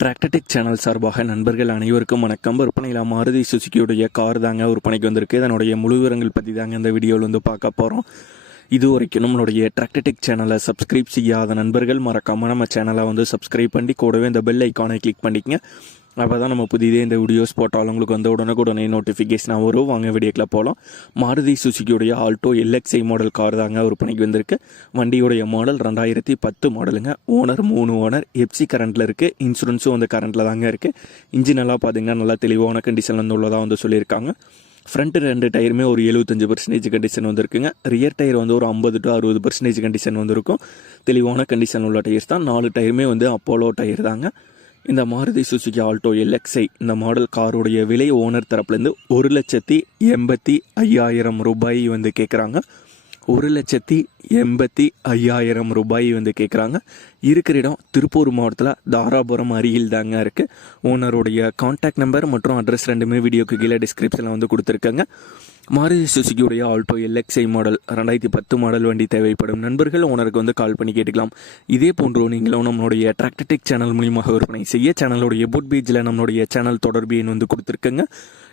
டிராக்டடிக் channel சார்பாக நண்பர்கள் அனைவருக்கும் வணக்கம். விற்பனையில் மாருதி சுசுக்கியுடைய கார் தாங்க விற்பனைக்கு வந்திருக்கு. இதனுடைய முழு விவரங்கள் பற்றி தாங்க இந்த வீடியோவில் வந்து பார்க்க போகிறோம் இது வரைக்கும் நம்மளுடைய டிராக்டடிக் சேனலை சப்ஸ்கிரைப் செய்யாத நண்பர்கள் மறக்காமல் நம்ம சேனலை வந்து சப்ஸ்கிரைப் பண்ணி கூடவே இந்த பெல் ஐக்கானை கிளிக் பண்ணிக்கங்க. அப்போ தான் நம்ம புதிதே இந்த வீடியோஸ் போட்டாலும் உங்களுக்கு வந்து உடனுக்குடனே நோட்டிஃபிகேஷனாக வரும். வாங்க வீடியோக்கில் போகலாம் மாருதி சுசுக்கியுடைய ஆல்டோ எல்எக்ஸ்ஐ மாடல் கார் தாங்க விற்பனைக்கு வந்திருக்கு. வண்டியுடைய மாடல் ரெண்டாயிரத்தி பத்து மாடலுங்க ஓனர் மூணு ஓனர் எப்சி கரண்ட்டில் இருக்குது இன்சூரன்ஸும் வந்து கரண்ட்டில் தாங்க இருக்குது இன்ஜின் எல்லாம் பார்த்தீங்கன்னா நல்லா தெளிவான கண்டிஷன் வந்து உள்ளதாக வந்து சொல்லியிருக்காங்க. ஃப்ரண்ட் ரெண்டு டயருமே ஒரு எழுபத்தஞ்சு பர்சன்டேஜ் கண்டிஷன் வந்திருக்குங்க. ரியர் டயர் வந்து ஒரு ஐம்பது டு அறுபது பர்சன்டேஜ் கண்டிஷன் வந்திருக்கும். தெளிவான கண்டிஷன் உள்ள டயர்ஸ் தான். நாலு டயருமே வந்து அப்போலோ டயர் தாங்க. இந்த மாருதி சுசுகி ஆல்டோ எல்எக்ஸை இந்த மாடல் காருடைய விலை ஓனர் தரப்புலேருந்து ஒரு லட்சத்தி எண்பத்தி ஐயாயிரம் ரூபாய் வந்து கேட்குறாங்க ஒரு லட்சத்தி எண்பத்தி ஐயாயிரம் ரூபாய் வந்து கேட்குறாங்க இருக்கிற இடம் திருப்பூர் மாவட்டத்தில் தாராபுரம் அருகில் தாங்க இருக்குது ஓனருடைய காண்டாக்ட் நம்பர் மற்றும் அட்ரஸ் ரெண்டுமே வீடியோக்கு கீழே டிஸ்கிரிப்ஷனில் வந்து கொடுத்துருக்கேங்க. மாருதி சுசுகியுடைய ஆல்டோ எல்எக்ஸ்ஐ மாடல் ரெண்டாயிரத்தி பத்து மாடல் வண்டி தேவைப்படும். நண்பர்கள் ஓனருக்கு வந்து கால் பண்ணி கேட்டுக்கலாம். இதே போன்று நீங்களும் நம்மளுடைய டிராக்டடிக் சேனல் மூலியமாக விற்பனை செய்ய சேனலுடைய புட் பேஜில் நம்மளுடைய சேனல் தொடர்பு எண் வந்து கொடுத்துருக்கங்க.